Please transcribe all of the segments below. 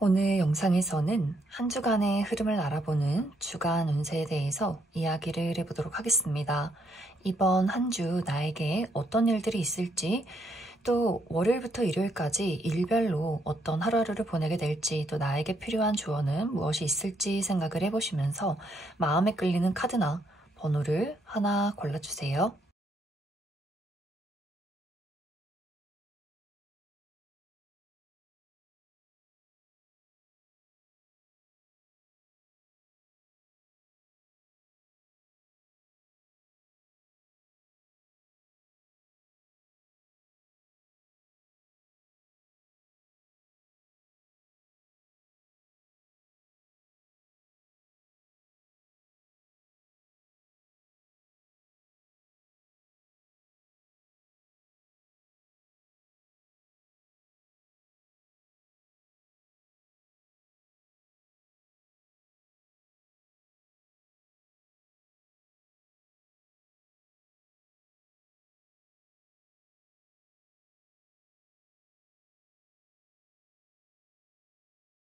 오늘 영상에서는 한 주간의 흐름을 알아보는 주간 운세에 대해서 이야기를 해보도록 하겠습니다. 이번 한 주 나에게 어떤 일들이 있을지, 또 월요일부터 일요일까지 일별로 어떤 하루하루를 보내게 될지, 또 나에게 필요한 조언은 무엇이 있을지 생각을 해보시면서 마음에 끌리는 카드나 번호를 하나 골라주세요.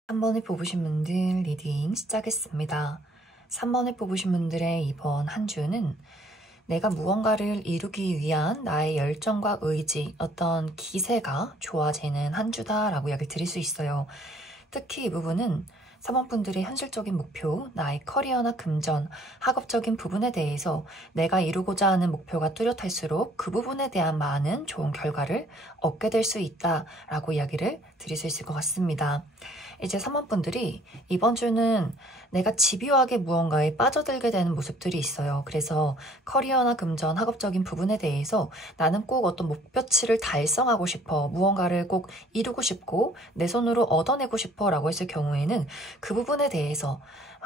한 번에 뽑으신 분들 리딩 시작했습니다. 3번에 뽑으신 분들의 이번 한 주는 내가 무언가를 이루기 위한 나의 열정과 의지, 어떤 기세가 좋아지는 한 주다라고 이야기를 드릴 수 있어요. 특히 이 부분은 3번 분들의 현실적인 목표, 나의 커리어나 금전, 학업적인 부분에 대해서 내가 이루고자 하는 목표가 뚜렷할수록 그 부분에 대한 많은 좋은 결과를 얻게 될 수 있다라고 이야기를 드릴 수 있을 것 같습니다. 이제 3번 분들이 이번 주는 내가 집요하게 무언가에 빠져들게 되는 모습들이 있어요. 그래서 커리어나 금전, 학업적인 부분에 대해서 나는 꼭 어떤 목표치를 달성하고 싶어, 무언가를 꼭 이루고 싶고 내 손으로 얻어내고 싶어 라고 했을 경우에는 그 부분에 대해서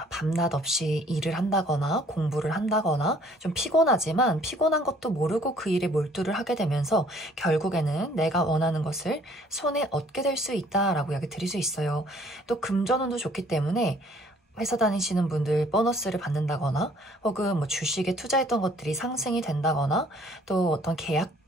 밤낮 없이 일을 한다거나 공부를 한다거나 좀 피곤하지만 피곤한 것도 모르고 그 일에 몰두를 하게 되면서 결국에는 내가 원하는 것을 손에 얻게 될 수 있다라고 이야기 드릴 수 있어요. 또 금전운도 좋기 때문에 회사 다니시는 분들 보너스를 받는다거나 혹은 뭐 주식에 투자했던 것들이 상승이 된다거나 또 어떤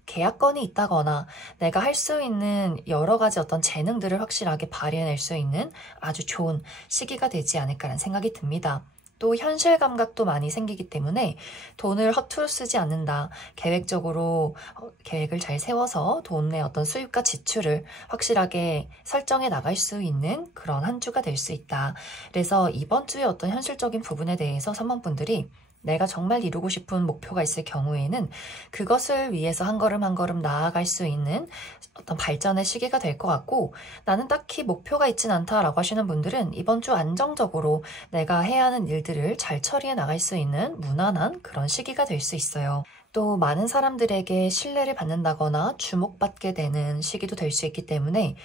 계약건이 있다거나 내가 할 수 있는 여러 가지 어떤 재능들을 확실하게 발휘해낼 수 있는 아주 좋은 시기가 되지 않을까라는 생각이 듭니다. 또 현실 감각도 많이 생기기 때문에 돈을 허투루 쓰지 않는다. 계획적으로 계획을 잘 세워서 돈의 어떤 수입과 지출을 확실하게 설정해 나갈 수 있는 그런 한 주가 될 수 있다. 그래서 이번 주에 어떤 현실적인 부분에 대해서 3번 분들이 내가 정말 이루고 싶은 목표가 있을 경우에는 그것을 위해서 한 걸음 한 걸음 나아갈 수 있는 어떤 발전의 시기가 될 것 같고, 나는 딱히 목표가 있진 않다라고 하시는 분들은 이번 주 안정적으로 내가 해야 하는 일들을 잘 처리해 나갈 수 있는 무난한 그런 시기가 될 수 있어요. 또 많은 사람들에게 신뢰를 받는다거나 주목받게 되는 시기도 될 수 있기 때문에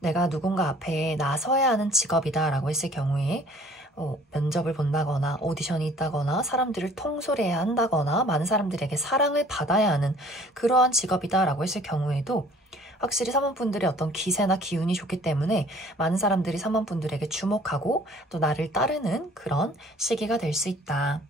내가 누군가 앞에 나서야 하는 직업이다라고 했을 경우에 면접을 본다거나 오디션이 있다거나 사람들을 통솔해야 한다거나 많은 사람들에게 사랑을 받아야 하는 그러한 직업이다라고 했을 경우에도 확실히 사모분들의 어떤 기세나 기운이 좋기 때문에 많은 사람들이 사모분들에게 주목하고 또 나를 따르는 그런 시기가 될 수 있다.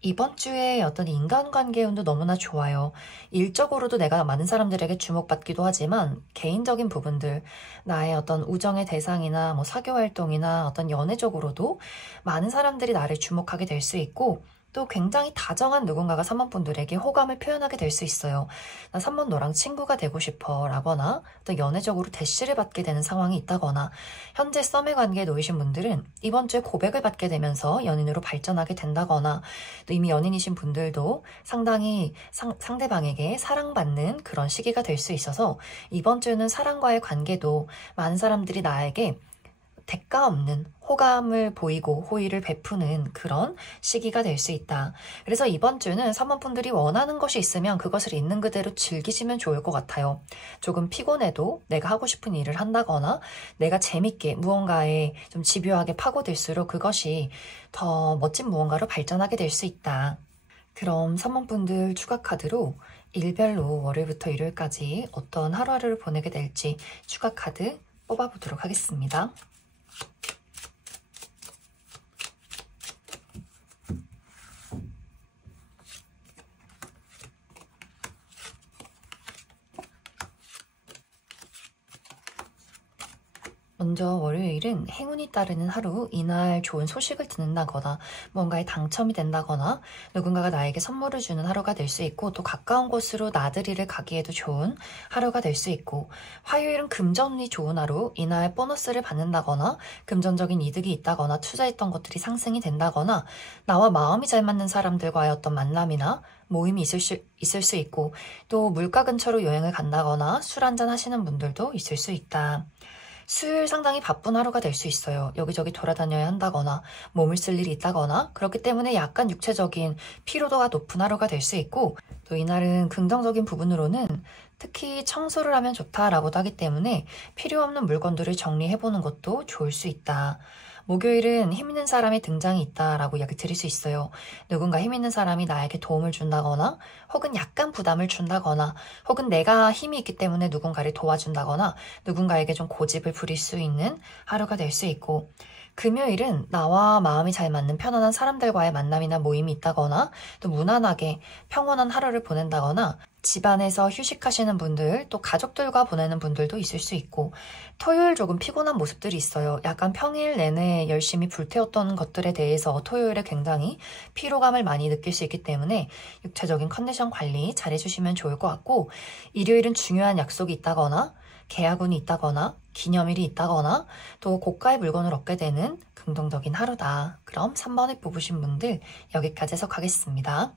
이번 주에 어떤 인간관계 운도 너무나 좋아요. 일적으로도 내가 많은 사람들에게 주목받기도 하지만 개인적인 부분들, 나의 어떤 우정의 대상이나 뭐 사교 활동이나 어떤 연애적으로도 많은 사람들이 나를 주목하게 될 수 있고 또 굉장히 다정한 누군가가 3번 분들에게 호감을 표현하게 될 수 있어요. 나 3번 너랑 친구가 되고 싶어 라거나 또 연애적으로 대시를 받게 되는 상황이 있다거나 현재 썸의 관계에 놓이신 분들은 이번 주에 고백을 받게 되면서 연인으로 발전하게 된다거나 또 이미 연인이신 분들도 상당히 상대방에게 사랑받는 그런 시기가 될 수 있어서 이번 주는 사랑과의 관계도 많은 사람들이 나에게 대가 없는 호감을 보이고 호의를 베푸는 그런 시기가 될 수 있다. 그래서 이번 주는 3번 분들이 원하는 것이 있으면 그것을 있는 그대로 즐기시면 좋을 것 같아요. 조금 피곤해도 내가 하고 싶은 일을 한다거나 내가 재밌게 무언가에 좀 집요하게 파고들수록 그것이 더 멋진 무언가로 발전하게 될 수 있다. 그럼 3번 분들 추가 카드로 일별로 월요일부터 일요일까지 어떤 하루하루를 보내게 될지 추가 카드 뽑아보도록 하겠습니다. 먼저 월요일은 행운이 따르는 하루, 이날 좋은 소식을 듣는다거나 뭔가에 당첨이 된다거나 누군가가 나에게 선물을 주는 하루가 될 수 있고 또 가까운 곳으로 나들이를 가기에도 좋은 하루가 될 수 있고 화요일은 금전운이 좋은 하루, 이날 보너스를 받는다거나 금전적인 이득이 있다거나 투자했던 것들이 상승이 된다거나 나와 마음이 잘 맞는 사람들과의 어떤 만남이나 모임이 있을 수 있고 또 물가 근처로 여행을 간다거나 술 한잔 하시는 분들도 있을 수 있다. 수요일 상당히 바쁜 하루가 될 수 있어요. 여기저기 돌아다녀야 한다거나 몸을 쓸 일이 있다거나 그렇기 때문에 약간 육체적인 피로도가 높은 하루가 될 수 있고 또 이날은 긍정적인 부분으로는 특히 청소를 하면 좋다라고도 하기 때문에 필요 없는 물건들을 정리해보는 것도 좋을 수 있다. 목요일은 힘 있는 사람의 등장이 있다라고 이야기 드릴 수 있어요. 누군가 힘 있는 사람이 나에게 도움을 준다거나 혹은 약간 부담을 준다거나 혹은 내가 힘이 있기 때문에 누군가를 도와준다거나 누군가에게 좀 고집을 부릴 수 있는 하루가 될 수 있고 금요일은 나와 마음이 잘 맞는 편안한 사람들과의 만남이나 모임이 있다거나 또 무난하게 평온한 하루를 보낸다거나 집안에서 휴식하시는 분들 또 가족들과 보내는 분들도 있을 수 있고 토요일 조금 피곤한 모습들이 있어요. 약간 평일 내내 열심히 불태웠던 것들에 대해서 토요일에 굉장히 피로감을 많이 느낄 수 있기 때문에 육체적인 컨디션 관리 잘 해주시면 좋을 것 같고 일요일은 중요한 약속이 있다거나 계약운이 있다거나 기념일이 있다거나 또 고가의 물건을 얻게 되는 긍정적인 하루다. 그럼 3번을 뽑으신 분들 여기까지 해석하겠습니다.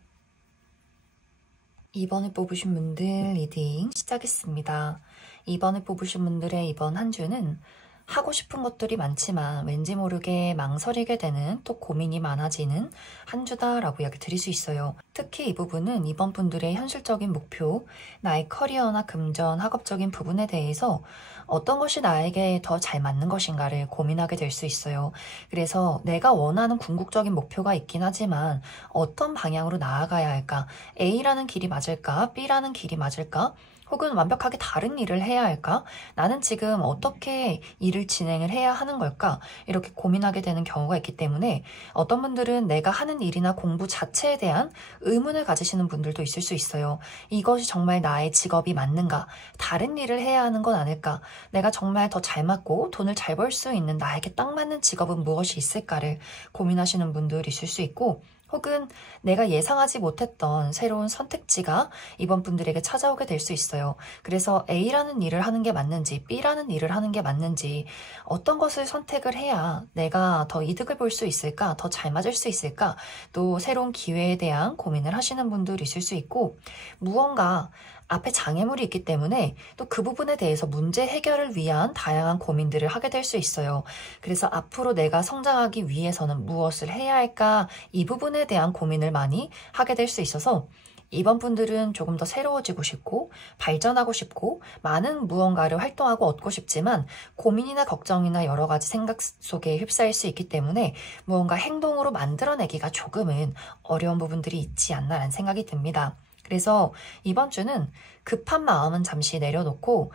2번을 뽑으신 분들 리딩 시작했습니다. 2번을 뽑으신 분들의 이번 한 주는 하고 싶은 것들이 많지만 왠지 모르게 망설이게 되는 또 고민이 많아지는 한 주다라고 이야기 드릴 수 있어요. 특히 이 부분은 이번 분들의 현실적인 목표, 나의 커리어나 금전, 학업적인 부분에 대해서 어떤 것이 나에게 더 잘 맞는 것인가를 고민하게 될 수 있어요. 그래서 내가 원하는 궁극적인 목표가 있긴 하지만 어떤 방향으로 나아가야 할까? A라는 길이 맞을까? B라는 길이 맞을까? 혹은 완벽하게 다른 일을 해야 할까? 나는 지금 어떻게 일을 진행을 해야 하는 걸까? 이렇게 고민하게 되는 경우가 있기 때문에 어떤 분들은 내가 하는 일이나 공부 자체에 대한 의문을 가지시는 분들도 있을 수 있어요. 이것이 정말 나의 직업이 맞는가? 다른 일을 해야 하는 건 아닐까? 내가 정말 더 잘 맞고 돈을 잘 벌 수 있는 나에게 딱 맞는 직업은 무엇이 있을까를 고민하시는 분들이 있을 수 있고 혹은 내가 예상하지 못했던 새로운 선택지가 이번 분들에게 찾아오게 될 수 있어요. 그래서 A라는 일을 하는 게 맞는지 B라는 일을 하는 게 맞는지 어떤 것을 선택을 해야 내가 더 이득을 볼 수 있을까? 더 잘 맞을 수 있을까? 또 새로운 기회에 대한 고민을 하시는 분들이 있을 수 있고 무언가 앞에 장애물이 있기 때문에 또 그 부분에 대해서 문제 해결을 위한 다양한 고민들을 하게 될 수 있어요. 그래서 앞으로 내가 성장하기 위해서는 무엇을 해야 할까? 이 부분에 대한 고민을 많이 하게 될 수 있어서 이번 분들은 조금 더 새로워지고 싶고 발전하고 싶고 많은 무언가를 활동하고 얻고 싶지만 고민이나 걱정이나 여러 가지 생각 속에 휩싸일 수 있기 때문에 무언가 행동으로 만들어내기가 조금은 어려운 부분들이 있지 않나라는 생각이 듭니다. 그래서 이번 주는 급한 마음은 잠시 내려놓고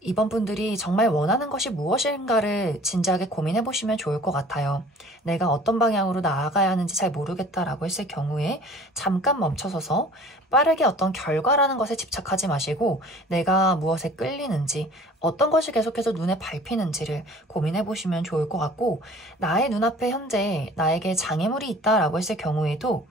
이번 분들이 정말 원하는 것이 무엇인가를 진지하게 고민해 보시면 좋을 것 같아요. 내가 어떤 방향으로 나아가야 하는지 잘 모르겠다라고 했을 경우에 잠깐 멈춰서서 빠르게 어떤 결과라는 것에 집착하지 마시고 내가 무엇에 끌리는지 어떤 것이 계속해서 눈에 밟히는지를 고민해 보시면 좋을 것 같고 나의 눈앞에 현재 나에게 장애물이 있다라고 했을 경우에도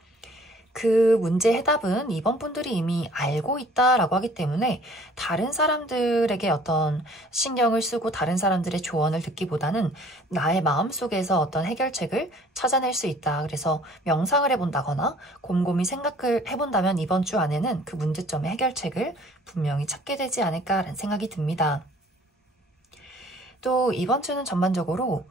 그 문제 해답은 이번 분들이 이미 알고 있다라고 하기 때문에 다른 사람들에게 어떤 신경을 쓰고 다른 사람들의 조언을 듣기보다는 나의 마음속에서 어떤 해결책을 찾아낼 수 있다. 그래서 명상을 해본다거나 곰곰이 생각을 해본다면 이번 주 안에는 그 문제점의 해결책을 분명히 찾게 되지 않을까라는 생각이 듭니다. 또 이번 주는 전반적으로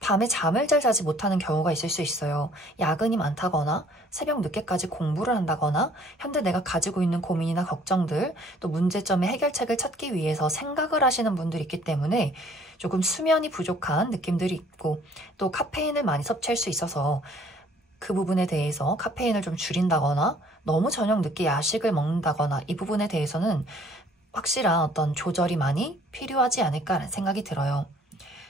밤에 잠을 잘 자지 못하는 경우가 있을 수 있어요. 야근이 많다거나 새벽 늦게까지 공부를 한다거나 현재 내가 가지고 있는 고민이나 걱정들 또 문제점의 해결책을 찾기 위해서 생각을 하시는 분들이 있기 때문에 조금 수면이 부족한 느낌들이 있고 또 카페인을 많이 섭취할 수 있어서 그 부분에 대해서 카페인을 좀 줄인다거나 너무 저녁 늦게 야식을 먹는다거나 이 부분에 대해서는 확실한 어떤 조절이 많이 필요하지 않을까라는 생각이 들어요.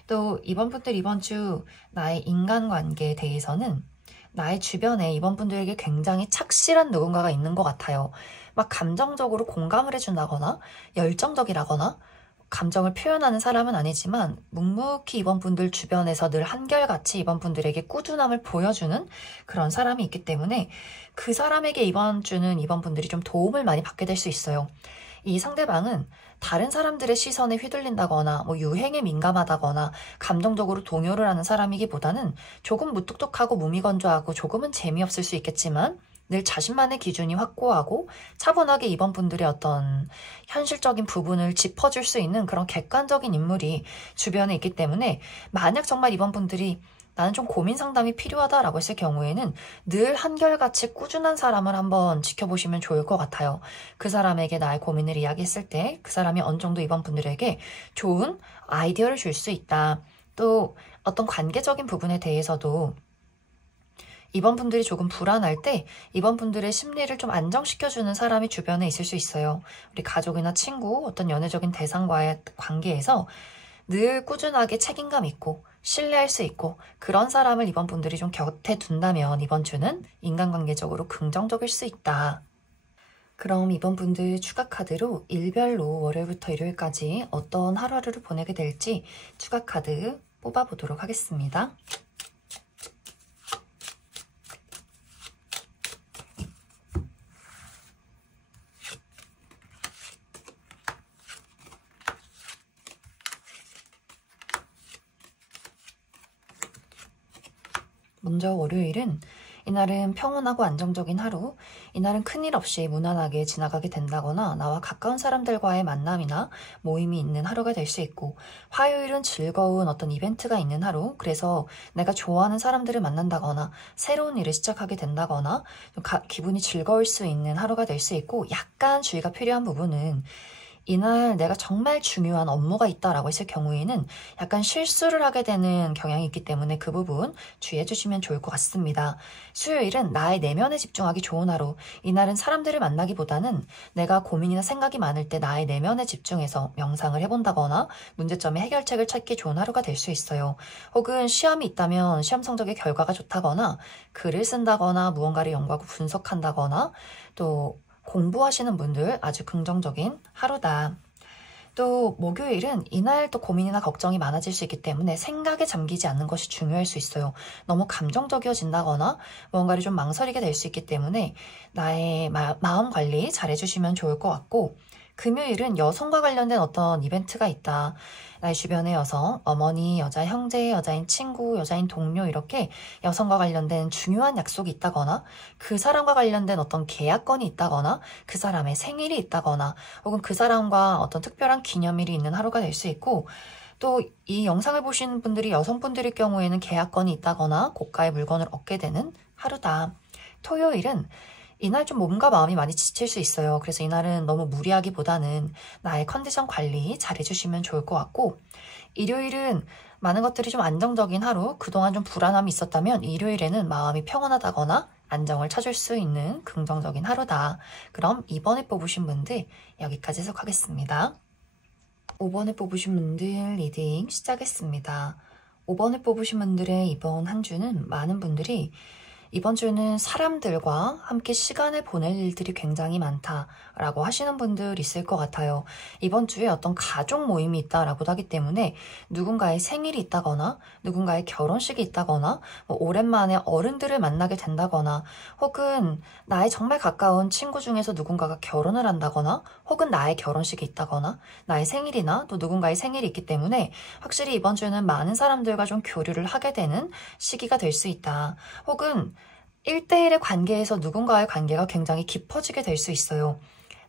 또 이번 분들 이번 주 나의 인간관계에 대해서는 나의 주변에 이번 분들에게 굉장히 착실한 누군가가 있는 것 같아요. 막 감정적으로 공감을 해준다거나 열정적이라거나 감정을 표현하는 사람은 아니지만 묵묵히 이번 분들 주변에서 늘 한결같이 이번 분들에게 꾸준함을 보여주는 그런 사람이 있기 때문에 그 사람에게 이번 주는 이번 분들이 좀 도움을 많이 받게 될 수 있어요. 이 상대방은 다른 사람들의 시선에 휘둘린다거나 유행에 민감하다거나 감정적으로 동요를 하는 사람이기보다는 조금 무뚝뚝하고 무미건조하고 조금은 재미없을 수 있겠지만 늘 자신만의 기준이 확고하고 차분하게 이번 분들의 어떤 현실적인 부분을 짚어줄 수 있는 그런 객관적인 인물이 주변에 있기 때문에 만약 정말 이번 분들이 나는 좀 고민 상담이 필요하다라고 했을 경우에는 늘 한결같이 꾸준한 사람을 한번 지켜보시면 좋을 것 같아요. 그 사람에게 나의 고민을 이야기했을 때 그 사람이 어느 정도 이번 분들에게 좋은 아이디어를 줄 수 있다. 또 어떤 관계적인 부분에 대해서도 이번 분들이 조금 불안할 때 이번 분들의 심리를 좀 안정시켜주는 사람이 주변에 있을 수 있어요. 우리 가족이나 친구, 어떤 연애적인 대상과의 관계에서 늘 꾸준하게 책임감 있고 신뢰할 수 있고 그런 사람을 이번 분들이 좀 곁에 둔다면 이번 주는 인간관계적으로 긍정적일 수 있다. 그럼 이번 분들 추가 카드로 일별로 월요일부터 일요일까지 어떤 하루하루를 보내게 될지 추가 카드 뽑아보도록 하겠습니다. 먼저 월요일은 이날은 평온하고 안정적인 하루, 이날은 큰일 없이 무난하게 지나가게 된다거나 나와 가까운 사람들과의 만남이나 모임이 있는 하루가 될 수 있고, 화요일은 즐거운 어떤 이벤트가 있는 하루, 그래서 내가 좋아하는 사람들을 만난다거나 새로운 일을 시작하게 된다거나 좀 기분이 즐거울 수 있는 하루가 될 수 있고, 약간 주의가 필요한 부분은 이날 내가 정말 중요한 업무가 있다라고 했을 경우에는 약간 실수를 하게 되는 경향이 있기 때문에 그 부분 주의해 주시면 좋을 것 같습니다. 수요일은 나의 내면에 집중하기 좋은 하루. 이날은 사람들을 만나기보다는 내가 고민이나 생각이 많을 때 나의 내면에 집중해서 명상을 해본다거나 문제점의 해결책을 찾기 좋은 하루가 될 수 있어요. 혹은 시험이 있다면 시험 성적의 결과가 좋다거나 글을 쓴다거나 무언가를 연구하고 분석한다거나 또 공부하시는 분들 아주 긍정적인 하루다. 또 목요일은 이날 또 고민이나 걱정이 많아질 수 있기 때문에 생각에 잠기지 않는 것이 중요할 수 있어요. 너무 감정적이어진다거나 뭔가를 좀 망설이게 될 수 있기 때문에 나의 마음 관리 잘 해주시면 좋을 것 같고, 금요일은 여성과 관련된 어떤 이벤트가 있다. 나의 주변의 여성, 어머니, 여자 형제, 여자인 친구, 여자인 동료 이렇게 여성과 관련된 중요한 약속이 있다거나 그 사람과 관련된 어떤 계약건이 있다거나 그 사람의 생일이 있다거나 혹은 그 사람과 어떤 특별한 기념일이 있는 하루가 될 수 있고, 또 이 영상을 보시는 분들이 여성분들일 경우에는 계약건이 있다거나 고가의 물건을 얻게 되는 하루다. 토요일은 이날 좀 몸과 마음이 많이 지칠 수 있어요. 그래서 이날은 너무 무리하기보다는 나의 컨디션 관리 잘 해주시면 좋을 것 같고, 일요일은 많은 것들이 좀 안정적인 하루, 그동안 좀 불안함이 있었다면 일요일에는 마음이 평온하다거나 안정을 찾을 수 있는 긍정적인 하루다. 그럼 2번에 뽑으신 분들 여기까지 해석하겠습니다. 5번에 뽑으신 분들 리딩 시작했습니다. 5번을 뽑으신 분들의 이번 한 주는 많은 분들이 이번 주는 사람들과 함께 시간을 보낼 일들이 굉장히 많다라고 하시는 분들 있을 것 같아요. 이번 주에 어떤 가족 모임이 있다라고도 하기 때문에 누군가의 생일이 있다거나 누군가의 결혼식이 있다거나 오랜만에 어른들을 만나게 된다거나 혹은 나의 정말 가까운 친구 중에서 누군가가 결혼을 한다거나 혹은 나의 결혼식이 있다거나 나의 생일이나 또 누군가의 생일이 있기 때문에 확실히 이번 주는 많은 사람들과 좀 교류를 하게 되는 시기가 될 수 있다. 혹은 1대1의 관계에서 누군가의 관계가 굉장히 깊어지게 될 수 있어요.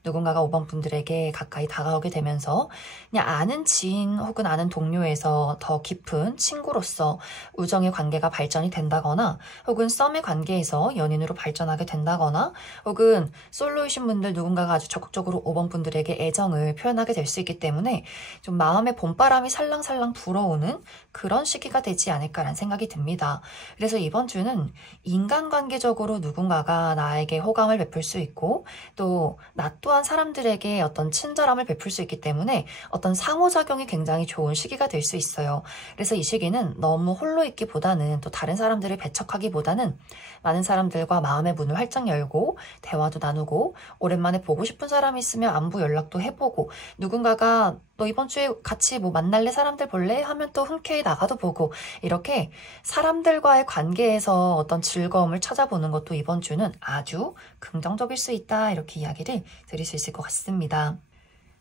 누군가가 5번 분들에게 가까이 다가오게 되면서 그냥 아는 지인 혹은 아는 동료에서 더 깊은 친구로서 우정의 관계가 발전이 된다거나 혹은 썸의 관계에서 연인으로 발전하게 된다거나 혹은 솔로이신 분들 누군가가 아주 적극적으로 5번 분들에게 애정을 표현하게 될 수 있기 때문에 좀 마음의 봄바람이 살랑살랑 불어오는 그런 시기가 되지 않을까라는 생각이 듭니다. 그래서 이번 주는 인간관계적으로 누군가가 나에게 호감을 베풀 수 있고 또 나 또한 사람들에게 어떤 친절함을 베풀 수 있기 때문에 어떤 상호작용이 굉장히 좋은 시기가 될 수 있어요. 그래서 이 시기는 너무 홀로 있기보다는 또 다른 사람들을 배척하기보다는 많은 사람들과 마음의 문을 활짝 열고 대화도 나누고 오랜만에 보고 싶은 사람이 있으면 안부 연락도 해보고 누군가가 너 이번 주에 같이 뭐 만날래? 사람들 볼래? 하면 또 흔쾌히 나가도 보고, 이렇게 사람들과의 관계에서 어떤 즐거움을 찾아보는 것도 이번 주는 아주 긍정적일 수 있다, 이렇게 이야기를 드릴 수 있을 것 같습니다.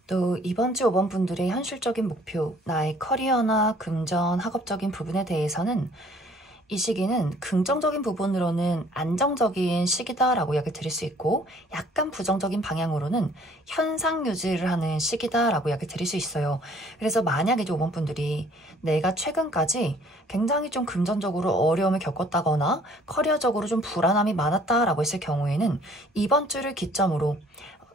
또 이번 주 5번 분들의 현실적인 목표, 나의 커리어나 금전, 학업적인 부분에 대해서는 이 시기는 긍정적인 부분으로는 안정적인 시기다라고 이야기 드릴 수 있고, 약간 부정적인 방향으로는 현상 유지를 하는 시기다라고 이야기 드릴 수 있어요. 그래서 만약에 5번 분들이 내가 최근까지 굉장히 좀 금전적으로 어려움을 겪었다거나 커리어적으로 좀 불안함이 많았다라고 했을 경우에는 이번 주를 기점으로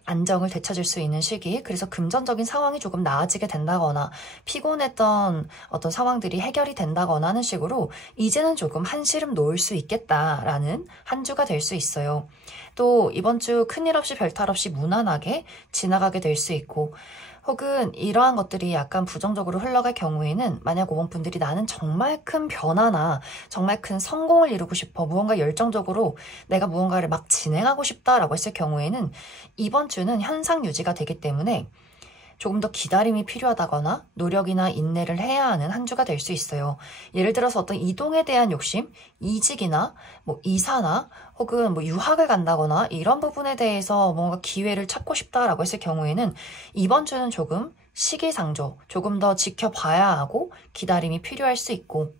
안정을 되찾을 수 있는 시기, 그래서 금전적인 상황이 조금 나아지게 된다거나 피곤했던 어떤 상황들이 해결이 된다거나 하는 식으로 이제는 조금 한시름 놓을 수 있겠다라는 한 주가 될 수 있어요. 또 이번 주 큰일 없이 별탈 없이 무난하게 지나가게 될 수 있고, 혹은 이러한 것들이 약간 부정적으로 흘러갈 경우에는 만약 5번 분들이 나는 정말 큰 변화나 정말 큰 성공을 이루고 싶어, 무언가 열정적으로 내가 무언가를 막 진행하고 싶다라고 했을 경우에는 이번 주는 현상 유지가 되기 때문에 조금 더 기다림이 필요하다거나 노력이나 인내를 해야 하는 한 주가 될 수 있어요. 예를 들어서 어떤 이동에 대한 욕심, 이직이나 뭐 이사나 혹은 뭐 유학을 간다거나 이런 부분에 대해서 뭔가 기회를 찾고 싶다라고 했을 경우에는 이번 주는 조금 시기상조, 조금 더 지켜봐야 하고 기다림이 필요할 수 있고,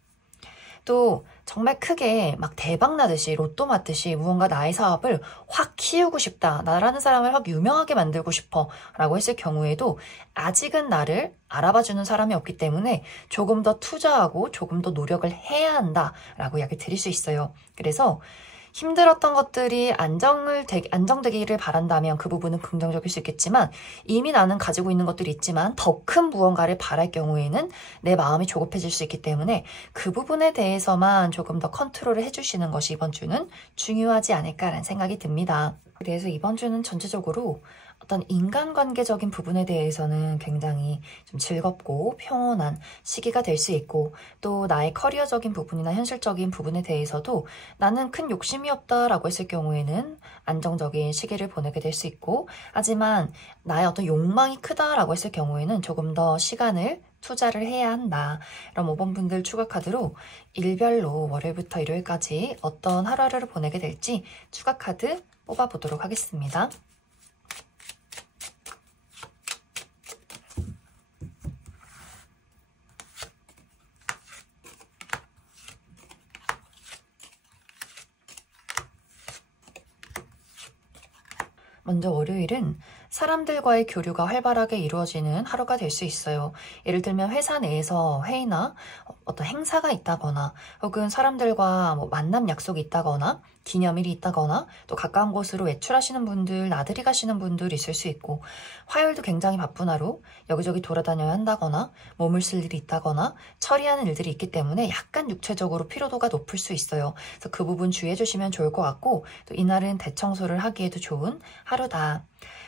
또 정말 크게 막 대박 나듯이 로또 맞듯이 무언가 나의 사업을 확 키우고 싶다, 나라는 사람을 확 유명하게 만들고 싶어 라고 했을 경우에도 아직은 나를 알아봐주는 사람이 없기 때문에 조금 더 투자하고 조금 더 노력을 해야 한다 라고 이야기 드릴 수 있어요. 그래서 힘들었던 것들이 안정되기를 바란다면 그 부분은 긍정적일 수 있겠지만, 이미 나는 가지고 있는 것들이 있지만 더 큰 무언가를 바랄 경우에는 내 마음이 조급해질 수 있기 때문에 그 부분에 대해서만 조금 더 컨트롤을 해주시는 것이 이번 주는 중요하지 않을까라는 생각이 듭니다. 그래서 이번 주는 전체적으로 어떤 인간관계적인 부분에 대해서는 굉장히 좀 즐겁고 평온한 시기가 될 수 있고, 또 나의 커리어적인 부분이나 현실적인 부분에 대해서도 나는 큰 욕심이 없다라고 했을 경우에는 안정적인 시기를 보내게 될 수 있고, 하지만 나의 어떤 욕망이 크다라고 했을 경우에는 조금 더 시간을 투자를 해야 한다. 그럼 5번 분들 추가 카드로 일별로 월요일부터 일요일까지 어떤 하루하루를 보내게 될지 추가 카드 뽑아보도록 하겠습니다. 먼저 월요일은 사람들과의 교류가 활발하게 이루어지는 하루가 될 수 있어요. 예를 들면 회사 내에서 회의나 어떤 행사가 있다거나, 혹은 사람들과 뭐 만남 약속이 있다거나 기념일이 있다거나, 또 가까운 곳으로 외출하시는 분들, 나들이 가시는 분들 있을 수 있고, 화요일도 굉장히 바쁜 하루, 여기저기 돌아다녀야 한다거나 몸을 쓸 일이 있다거나 처리하는 일들이 있기 때문에 약간 육체적으로 피로도가 높을 수 있어요. 그래서 그 부분 주의해 주시면 좋을 것 같고, 또 이날은 대청소를 하기에도 좋은 하루다.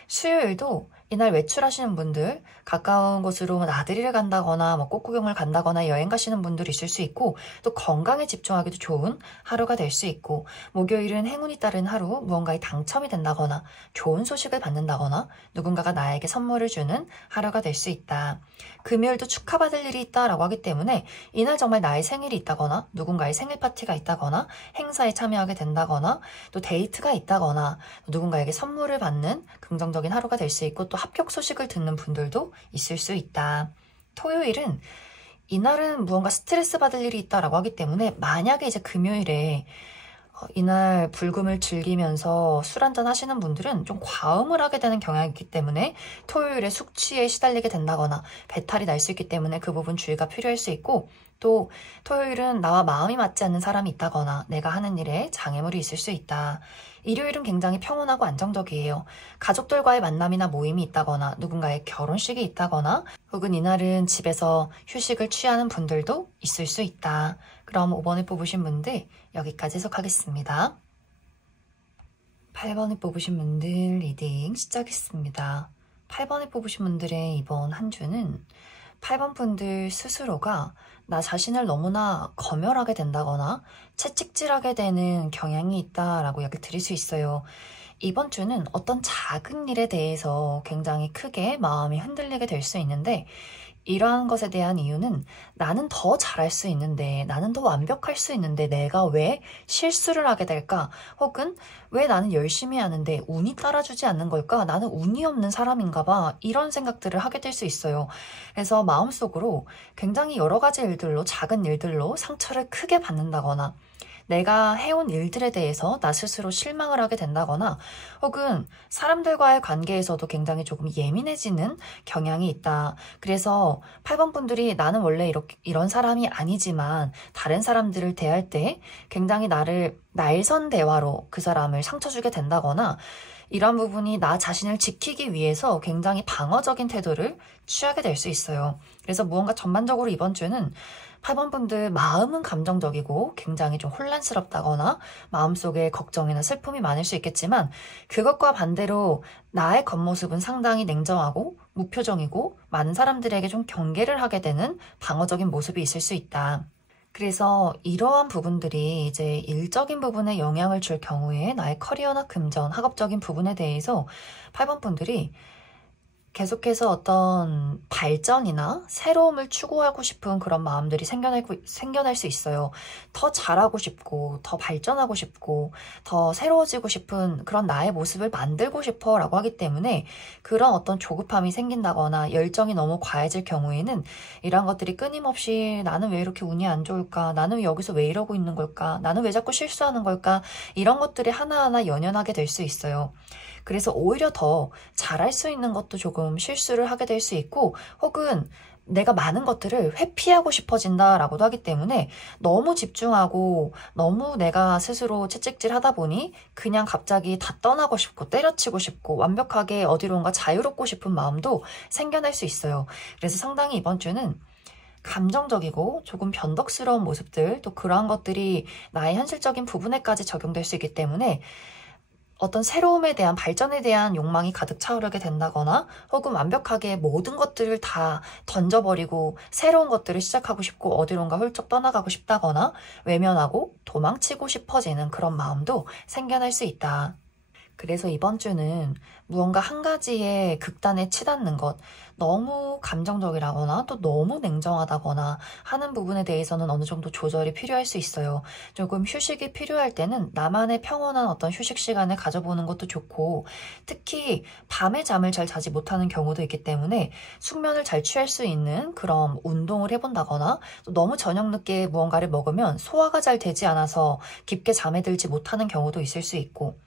수요일도 이날 외출하시는 분들, 가까운 곳으로 나들이를 간다거나 뭐 꽃구경을 간다거나 여행 가시는 분들이 있을 수 있고, 또 건강에 집중하기도 좋은 하루가 될 수 있고, 목요일은 행운이 따른 하루, 무언가에 당첨이 된다거나 좋은 소식을 받는다거나 누군가가 나에게 선물을 주는 하루가 될 수 있다. 금요일도 축하받을 일이 있다라고 하기 때문에 이날 정말 나의 생일이 있다거나 누군가의 생일 파티가 있다거나 행사에 참여하게 된다거나 또 데이트가 있다거나 누군가에게 선물을 받는 긍정적인 하루가 될 수 있고, 또 합격 소식을 듣는 분들도 있을 수 있다. 토요일은 이날은 무언가 스트레스 받을 일이 있다라고 하기 때문에 만약에 이제 금요일에 이날 불금을 즐기면서 술 한잔 하시는 분들은 좀 과음을 하게 되는 경향이 있기 때문에 토요일에 숙취에 시달리게 된다거나 배탈이 날 수 있기 때문에 그 부분 주의가 필요할 수 있고, 또 토요일은 나와 마음이 맞지 않는 사람이 있다거나 내가 하는 일에 장애물이 있을 수 있다. 일요일은 굉장히 평온하고 안정적이에요. 가족들과의 만남이나 모임이 있다거나 누군가의 결혼식이 있다거나, 혹은 이날은 집에서 휴식을 취하는 분들도 있을 수 있다. 그럼 5번을 뽑으신 분들 여기까지 해석하겠습니다. 8번을 뽑으신 분들 리딩 시작했습니다. 8번을 뽑으신 분들의 이번 한 주는 8번 분들 스스로가 나 자신을 너무나 검열하게 된다거나 채찍질하게 되는 경향이 있다라고 이야기 드릴 수 있어요. 이번 주는 어떤 작은 일에 대해서 굉장히 크게 마음이 흔들리게 될 수 있는데 이러한 것에 대한 이유는 나는 더 잘할 수 있는데, 나는 더 완벽할 수 있는데 내가 왜 실수를 하게 될까? 혹은 왜 나는 열심히 하는데 운이 따라주지 않는 걸까? 나는 운이 없는 사람인가 봐. 이런 생각들을 하게 될 수 있어요. 그래서 마음속으로 굉장히 여러 가지 일들로, 작은 일들로 상처를 크게 받는다거나 내가 해온 일들에 대해서 나 스스로 실망을 하게 된다거나 혹은 사람들과의 관계에서도 굉장히 조금 예민해지는 경향이 있다. 그래서 8번 분들이 나는 원래 이런 사람이 아니지만 다른 사람들을 대할 때 굉장히 나를 날선 대화로 그 사람을 상처 주게 된다거나 이런 부분이 나 자신을 지키기 위해서 굉장히 방어적인 태도를 취하게 될 수 있어요. 그래서 무언가 전반적으로 이번 주는 8번 분들 마음은 감정적이고 굉장히 좀 혼란스럽다거나 마음속에 걱정이나 슬픔이 많을 수 있겠지만 그것과 반대로 나의 겉모습은 상당히 냉정하고 무표정이고 많은 사람들에게 좀 경계를 하게 되는 방어적인 모습이 있을 수 있다. 그래서 이러한 부분들이 이제 일적인 부분에 영향을 줄 경우에 나의 커리어나 금전, 학업적인 부분에 대해서 8번 분들이 계속해서 어떤 발전이나 새로움을 추구하고 싶은 그런 마음들이 생겨날 수 있어요. 더 잘하고 싶고, 더 발전하고 싶고, 더 새로워지고 싶은 그런 나의 모습을 만들고 싶어 라고 하기 때문에 그런 어떤 조급함이 생긴다거나 열정이 너무 과해질 경우에는 이런 것들이 끊임없이 나는 왜 이렇게 운이 안 좋을까? 나는 여기서 왜 이러고 있는 걸까? 나는 왜 자꾸 실수하는 걸까? 이런 것들이 하나하나 연연하게 될 수 있어요. 그래서 오히려 더 잘할 수 있는 것도 조금 실수를 하게 될 수 있고 혹은 내가 많은 것들을 회피하고 싶어진다라고도 하기 때문에 너무 집중하고 너무 내가 스스로 채찍질 하다 보니 그냥 갑자기 다 떠나고 싶고 때려치고 싶고 완벽하게 어디론가 자유롭고 싶은 마음도 생겨날 수 있어요. 그래서 상당히 이번 주는 감정적이고 조금 변덕스러운 모습들 또 그러한 것들이 나의 현실적인 부분에까지 적용될 수 있기 때문에 어떤 새로움에 대한 발전에 대한 욕망이 가득 차오르게 된다거나 혹은 완벽하게 모든 것들을 다 던져버리고 새로운 것들을 시작하고 싶고 어디론가 훌쩍 떠나가고 싶다거나 외면하고 도망치고 싶어지는 그런 마음도 생겨날 수 있다. 그래서 이번 주는 무언가 한 가지의 극단에 치닫는 것, 너무 감정적이라거나 또 너무 냉정하다거나 하는 부분에 대해서는 어느 정도 조절이 필요할 수 있어요. 조금 휴식이 필요할 때는 나만의 평온한 어떤 휴식 시간을 가져보는 것도 좋고 특히 밤에 잠을 잘 자지 못하는 경우도 있기 때문에 숙면을 잘 취할 수 있는 그런 운동을 해본다거나 또 너무 저녁 늦게 무언가를 먹으면 소화가 잘 되지 않아서 깊게 잠에 들지 못하는 경우도 있을 수 있고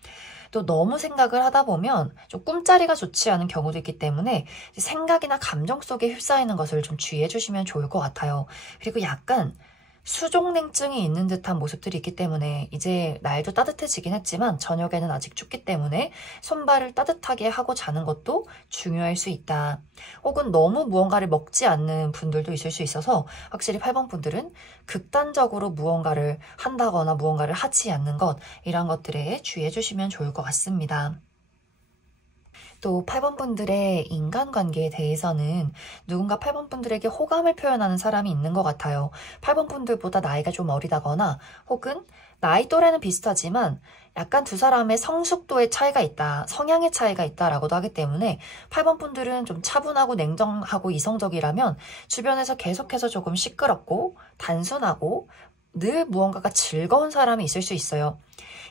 또 너무 생각을 하다 보면 좀 꿈자리가 좋지 않은 경우도 있기 때문에 생각이나 감정 속에 휩싸이는 것을 좀 주의해 주시면 좋을 것 같아요. 그리고 약간 수족냉증이 있는 듯한 모습들이 있기 때문에 이제 날도 따뜻해지긴 했지만 저녁에는 아직 춥기 때문에 손발을 따뜻하게 하고 자는 것도 중요할 수 있다. 혹은 너무 무언가를 먹지 않는 분들도 있을 수 있어서 확실히 8번 분들은 극단적으로 무언가를 한다거나 무언가를 하지 않는 것 이런 것들에 주의해 주시면 좋을 것 같습니다. 또 8번 분들의 인간관계에 대해서는 누군가 8번 분들에게 호감을 표현하는 사람이 있는 것 같아요. 8번 분들보다 나이가 좀 어리다거나 혹은 나이 또래는 비슷하지만 약간 두 사람의 성숙도의 차이가 있다, 성향의 차이가 있다라고도 하기 때문에 8번 분들은 좀 차분하고 냉정하고 이성적이라면 주변에서 계속해서 조금 시끄럽고 단순하고 늘 무언가가 즐거운 사람이 있을 수 있어요.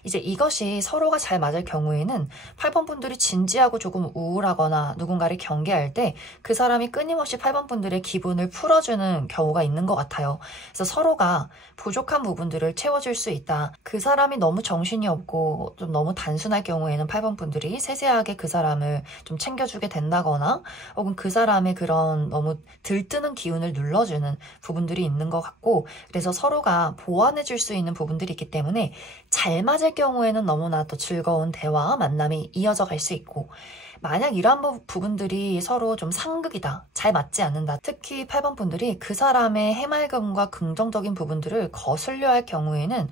이제 이것이 서로가 잘 맞을 경우에는 8번 분들이 진지하고 조금 우울하거나 누군가를 경계할 때 그 사람이 끊임없이 8번 분들의 기분을 풀어주는 경우가 있는 것 같아요. 그래서 서로가 부족한 부분들을 채워줄 수 있다. 그 사람이 너무 정신이 없고 좀 너무 단순할 경우에는 8번 분들이 세세하게 그 사람을 좀 챙겨주게 된다거나 혹은 그 사람의 그런 너무 들뜨는 기운을 눌러주는 부분들이 있는 것 같고 그래서 서로가 보완해줄 수 있는 부분들이 있기 때문에 잘 맞을 경우에는 너무나 또 즐거운 대화와 만남이 이어져 갈 수 있고 만약 이러한 부분들이 서로 좀 상극이다, 잘 맞지 않는다. 특히 8번 분들이 그 사람의 해맑음과 긍정적인 부분들을 거슬려 할 경우에는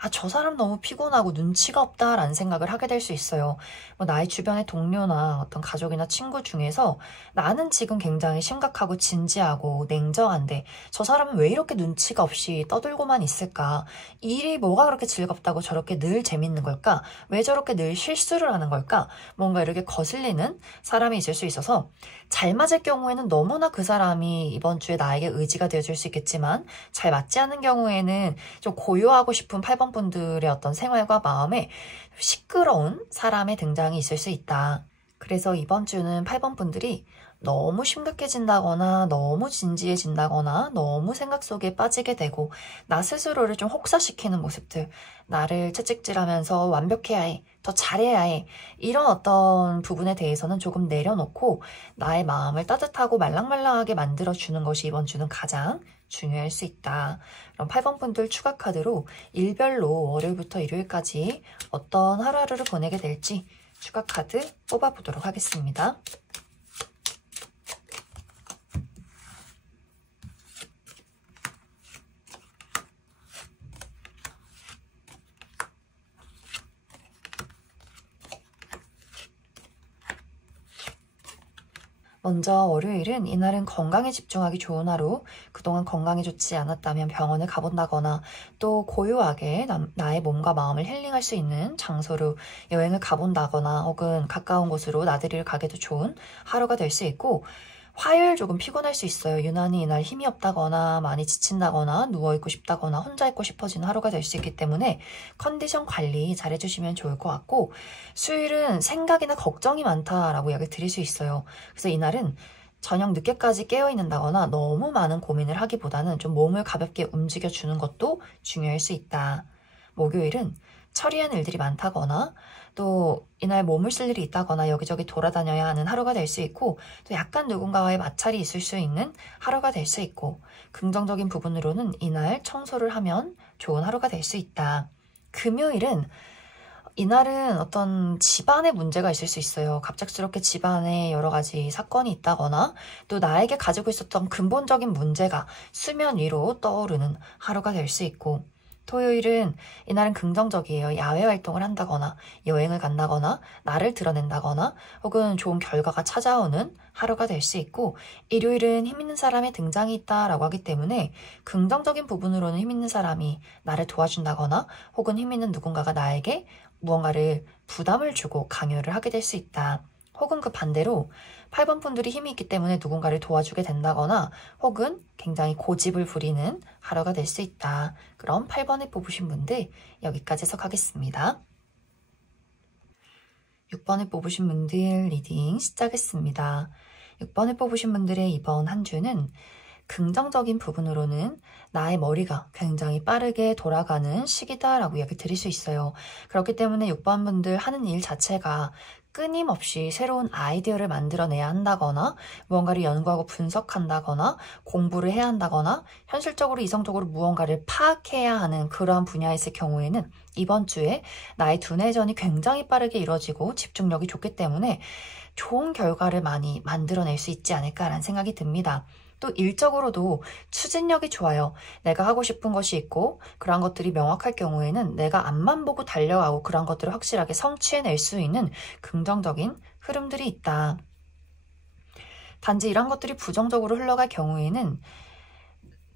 아, 저 사람 너무 피곤하고 눈치가 없다라는 생각을 하게 될 수 있어요. 뭐 나의 주변의 동료나 어떤 가족이나 친구 중에서 나는 지금 굉장히 심각하고 진지하고 냉정한데 저 사람은 왜 이렇게 눈치가 없이 떠들고만 있을까? 일이 뭐가 그렇게 즐겁다고 저렇게 늘 재밌는 걸까? 왜 저렇게 늘 실수를 하는 걸까? 뭔가 이렇게 거슬리는 사람이 있을 수 있어서 잘 맞을 경우에는 너무나 그 사람이 이번 주에 나에게 의지가 되어줄 수 있겠지만 잘 맞지 않는 경우에는 좀 고요하고 싶은 8번 분들의 어떤 생활과 마음에 시끄러운 사람의 등장이 있을 수 있다. 그래서 이번 주는 8번 분들이 너무 심각해진다거나 너무 진지해진다거나 너무 생각 속에 빠지게 되고 나 스스로를 좀 혹사시키는 모습들, 나를 채찍질하면서 완벽해야 해, 더 잘해야 해, 이런 어떤 부분에 대해서는 조금 내려놓고 나의 마음을 따뜻하고 말랑말랑하게 만들어주는 것이 이번 주는 가장 중요할 수 있다. 그럼 8번 분들 추가 카드로 일별로 월요일부터 일요일까지 어떤 하루하루를 보내게 될지 추가 카드 뽑아보도록 하겠습니다. 먼저 월요일은 이날은 건강에 집중하기 좋은 하루, 그동안 건강이 좋지 않았다면 병원을 가본다거나 또 고요하게 나의 몸과 마음을 힐링할 수 있는 장소로 여행을 가본다거나 혹은 가까운 곳으로 나들이를 가기도 좋은 하루가 될 수 있고, 화요일 조금 피곤할 수 있어요. 유난히 이날 힘이 없다거나 많이 지친다거나 누워있고 싶다거나 혼자 있고 싶어지는 하루가 될 수 있기 때문에 컨디션 관리 잘 해주시면 좋을 것 같고, 수요일은 생각이나 걱정이 많다라고 이야기 드릴 수 있어요. 그래서 이날은 저녁 늦게까지 깨어있는다거나 너무 많은 고민을 하기보다는 좀 몸을 가볍게 움직여주는 것도 중요할 수 있다. 목요일은 처리할 일들이 많다거나 또 이날 몸을 쓸 일이 있다거나 여기저기 돌아다녀야 하는 하루가 될 수 있고, 또 약간 누군가와의 마찰이 있을 수 있는 하루가 될 수 있고, 긍정적인 부분으로는 이날 청소를 하면 좋은 하루가 될 수 있다. 금요일은 이날은 어떤 집안에 문제가 있을 수 있어요. 갑작스럽게 집안에 여러 가지 사건이 있다거나 또 나에게 가지고 있었던 근본적인 문제가 수면 위로 떠오르는 하루가 될 수 있고, 토요일은 이날은 긍정적이에요. 야외 활동을 한다거나 여행을 간다거나 나를 드러낸다거나 혹은 좋은 결과가 찾아오는 하루가 될 수 있고, 일요일은 힘 있는 사람의 등장이 있다라고 하기 때문에 긍정적인 부분으로는 힘 있는 사람이 나를 도와준다거나 혹은 힘 있는 누군가가 나에게 무언가를 부담을 주고 강요를 하게 될 수 있다. 혹은 그 반대로 8번 분들이 힘이 있기 때문에 누군가를 도와주게 된다거나 혹은 굉장히 고집을 부리는 하루가 될 수 있다. 그럼 8번을 뽑으신 분들 여기까지 해석하겠습니다. 6번을 뽑으신 분들 리딩 시작했습니다. 6번을 뽑으신 분들의 이번 한 주는 긍정적인 부분으로는 나의 머리가 굉장히 빠르게 돌아가는 시기다라고 이야기 드릴 수 있어요. 그렇기 때문에 6번 분들 하는 일 자체가 끊임없이 새로운 아이디어를 만들어내야 한다거나 무언가를 연구하고 분석한다거나 공부를 해야 한다거나 현실적으로 이성적으로 무언가를 파악해야 하는 그러한 분야에 있을 경우에는 이번 주에 나의 두뇌전이 굉장히 빠르게 이루어지고 집중력이 좋기 때문에 좋은 결과를 많이 만들어낼 수 있지 않을까라는 생각이 듭니다. 또 일적으로도 추진력이 좋아요. 내가 하고 싶은 것이 있고 그러한 것들이 명확할 경우에는 내가 앞만 보고 달려가고 그러한 것들을 확실하게 성취해낼 수 있는 긍정적인 흐름들이 있다. 단지 이런 것들이 부정적으로 흘러갈 경우에는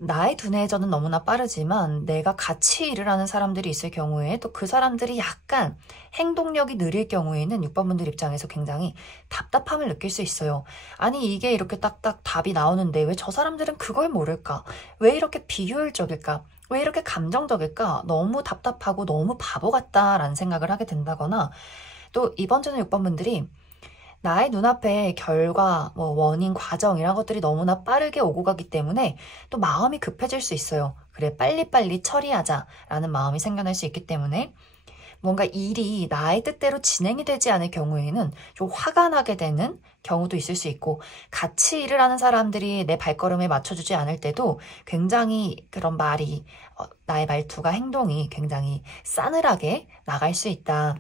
나의 두뇌전은 너무나 빠르지만 내가 같이 일을 하는 사람들이 있을 경우에 또 그 사람들이 약간 행동력이 느릴 경우에는 6번 분들 입장에서 굉장히 답답함을 느낄 수 있어요. 아니 이게 이렇게 딱딱 답이 나오는데 왜 저 사람들은 그걸 모를까? 왜 이렇게 비효율적일까? 왜 이렇게 감정적일까? 너무 답답하고 너무 바보 같다라는 생각을 하게 된다거나, 또 이번 주는 6번 분들이 나의 눈앞에 결과, 원인, 과정 이런 것들이 너무나 빠르게 오고 가기 때문에 또 마음이 급해질 수 있어요. 그래, 빨리빨리 처리하자라는 마음이 생겨날 수 있기 때문에 뭔가 일이 나의 뜻대로 진행이 되지 않을 경우에는 좀 화가 나게 되는 경우도 있을 수 있고, 같이 일을 하는 사람들이 내 발걸음에 맞춰주지 않을 때도 굉장히 그런 말이, 나의 말투가 행동이 굉장히 싸늘하게 나갈 수 있다.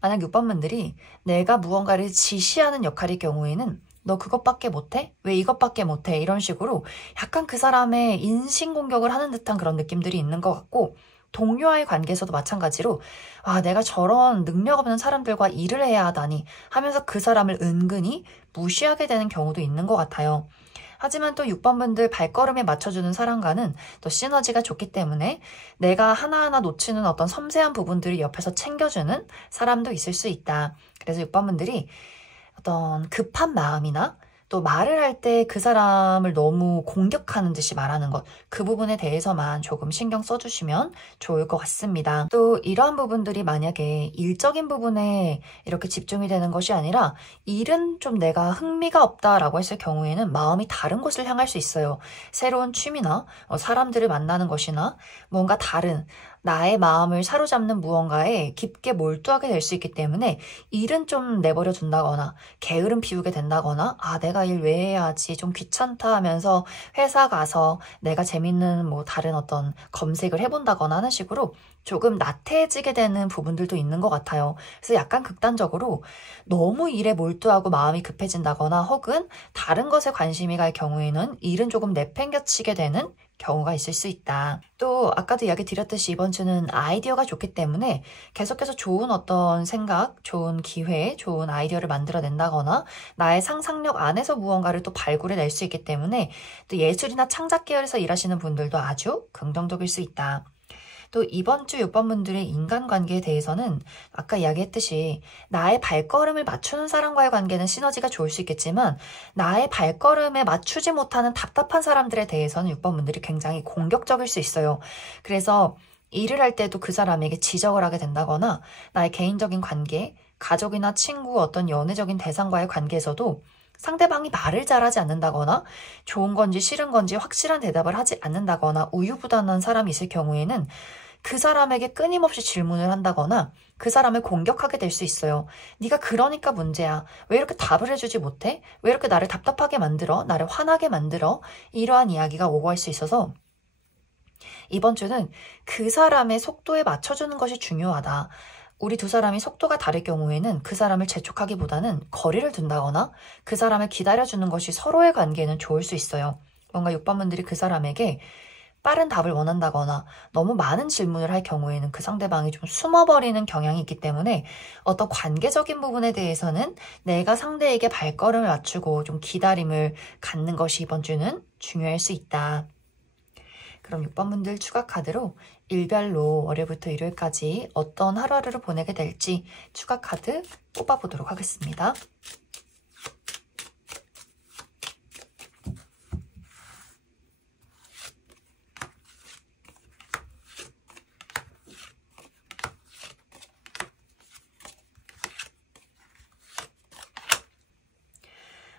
만약 6번 분들이 내가 무언가를 지시하는 역할일 경우에는 너 그것밖에 못해? 왜 이것밖에 못해? 이런 식으로 약간 그 사람의 인신공격을 하는 듯한 그런 느낌들이 있는 것 같고, 동료와의 관계에서도 마찬가지로 내가 저런 능력 없는 사람들과 일을 해야 하다니 하면서 그 사람을 은근히 무시하게 되는 경우도 있는 것 같아요. 하지만 또 6번 분들 발걸음에 맞춰주는 사람과는 또 시너지가 좋기 때문에 내가 하나하나 놓치는 어떤 섬세한 부분들을 옆에서 챙겨주는 사람도 있을 수 있다. 그래서 6번 분들이 어떤 급한 마음이나 또 말을 할 때 그 사람을 너무 공격하는 듯이 말하는 것, 그 부분에 대해서만 조금 신경 써주시면 좋을 것 같습니다. 또 이러한 부분들이 만약에 일적인 부분에 이렇게 집중이 되는 것이 아니라 일은 좀 내가 흥미가 없다라고 했을 경우에는 마음이 다른 곳을 향할 수 있어요. 새로운 취미나 사람들을 만나는 것이나 뭔가 다른 나의 마음을 사로잡는 무언가에 깊게 몰두하게 될 수 있기 때문에 일은 좀 내버려 둔다거나 게으름 피우게 된다거나 내가 일 왜 해야 하지 좀 귀찮다 하면서 회사 가서 내가 재밌는 다른 어떤 검색을 해본다거나 하는 식으로 조금 나태해지게 되는 부분들도 있는 것 같아요. 그래서 약간 극단적으로 너무 일에 몰두하고 마음이 급해진다거나 혹은 다른 것에 관심이 갈 경우에는 일은 조금 내팽겨치게 되는 경우가 있을 수 있다. 또 아까도 이야기 드렸듯이 이번 주는 아이디어가 좋기 때문에 계속해서 좋은 어떤 생각, 좋은 기회, 좋은 아이디어를 만들어낸다거나 나의 상상력 안에서 무언가를 또 발굴해낼 수 있기 때문에 또 예술이나 창작 계열에서 일하시는 분들도 아주 긍정적일 수 있다. 또 이번 주 6번 분들의 인간관계에 대해서는 아까 이야기했듯이 나의 발걸음을 맞추는 사람과의 관계는 시너지가 좋을 수 있겠지만 나의 발걸음에 맞추지 못하는 답답한 사람들에 대해서는 6번 분들이 굉장히 공격적일 수 있어요. 그래서 일을 할 때도 그 사람에게 지적을 하게 된다거나 나의 개인적인 관계, 가족이나 친구, 어떤 연애적인 대상과의 관계에서도 상대방이 말을 잘하지 않는다거나 좋은 건지 싫은 건지 확실한 대답을 하지 않는다거나 우유부단한 사람이 있을 경우에는 그 사람에게 끊임없이 질문을 한다거나 그 사람을 공격하게 될 수 있어요. 네가 그러니까 문제야. 왜 이렇게 답을 해주지 못해? 왜 이렇게 나를 답답하게 만들어? 나를 화나게 만들어? 이러한 이야기가 오고 갈 수 있어서 이번 주는 그 사람의 속도에 맞춰주는 것이 중요하다. 우리 두 사람이 속도가 다를 경우에는 그 사람을 재촉하기보다는 거리를 둔다거나 그 사람을 기다려주는 것이 서로의 관계에는 좋을 수 있어요. 뭔가 6번 분들이 그 사람에게 빠른 답을 원한다거나 너무 많은 질문을 할 경우에는 그 상대방이 좀 숨어버리는 경향이 있기 때문에 어떤 관계적인 부분에 대해서는 내가 상대에게 발걸음을 맞추고 좀 기다림을 갖는 것이 이번 주는 중요할 수 있다. 그럼 6번 분들 추가 카드로 일별로 월요일부터 일요일까지 어떤 하루하루를 보내게 될지 추가 카드 뽑아보도록 하겠습니다.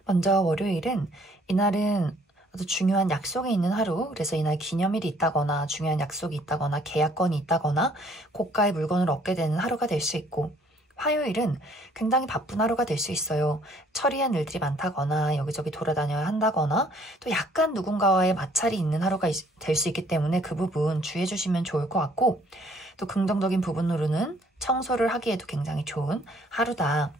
먼저 월요일은 이날은 아주 중요한 약속이 있는 하루, 그래서 이날 기념일이 있다거나 중요한 약속이 있다거나 계약건이 있다거나 고가의 물건을 얻게 되는 하루가 될 수 있고 화요일은 굉장히 바쁜 하루가 될 수 있어요. 처리한 일들이 많다거나 여기저기 돌아다녀야 한다거나 또 약간 누군가와의 마찰이 있는 하루가 될 수 있기 때문에 그 부분 주의해 주시면 좋을 것 같고 또 긍정적인 부분으로는 청소를 하기에도 굉장히 좋은 하루다.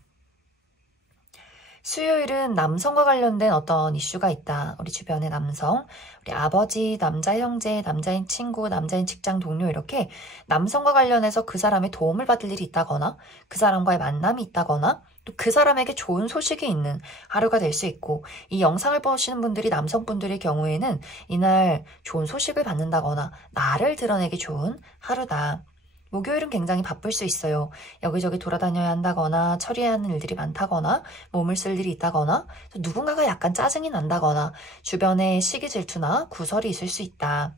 수요일은 남성과 관련된 어떤 이슈가 있다. 우리 주변의 남성, 우리 아버지, 남자 형제, 남자인 친구, 남자인 직장 동료 이렇게 남성과 관련해서 그 사람의 도움을 받을 일이 있다거나 그 사람과의 만남이 있다거나 또 그 사람에게 좋은 소식이 있는 하루가 될 수 있고 이 영상을 보시는 분들이 남성분들의 경우에는 이날 좋은 소식을 받는다거나 나를 드러내기 좋은 하루다. 목요일은 굉장히 바쁠 수 있어요. 여기저기 돌아다녀야 한다거나 처리해야 하는 일들이 많다거나 몸을 쓸 일이 있다거나 또 누군가가 약간 짜증이 난다거나 주변에 시기 질투나 구설이 있을 수 있다.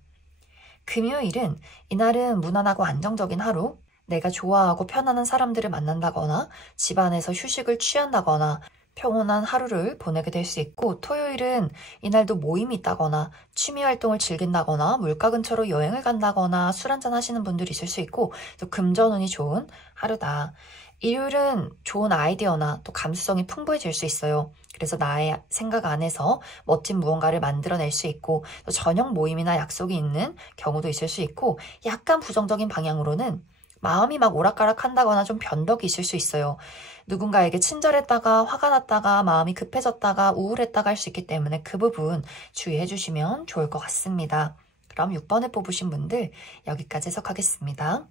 금요일은 이날은 무난하고 안정적인 하루, 내가 좋아하고 편안한 사람들을 만난다거나 집안에서 휴식을 취한다거나 평온한 하루를 보내게 될 수 있고 토요일은 이날도 모임이 있다거나 취미활동을 즐긴다거나 물가 근처로 여행을 간다거나 술 한잔 하시는 분들이 있을 수 있고 또 금전운이 좋은 하루다. 일요일은 좋은 아이디어나 또 감수성이 풍부해질 수 있어요. 그래서 나의 생각 안에서 멋진 무언가를 만들어낼 수 있고 또 저녁 모임이나 약속이 있는 경우도 있을 수 있고 약간 부정적인 방향으로는 마음이 막 오락가락 한다거나 좀 변덕이 있을 수 있어요. 누군가에게 친절했다가 화가 났다가 마음이 급해졌다가 우울했다가 할 수 있기 때문에 그 부분 주의해 주시면 좋을 것 같습니다. 그럼 6번을 뽑으신 분들 여기까지 해석하겠습니다.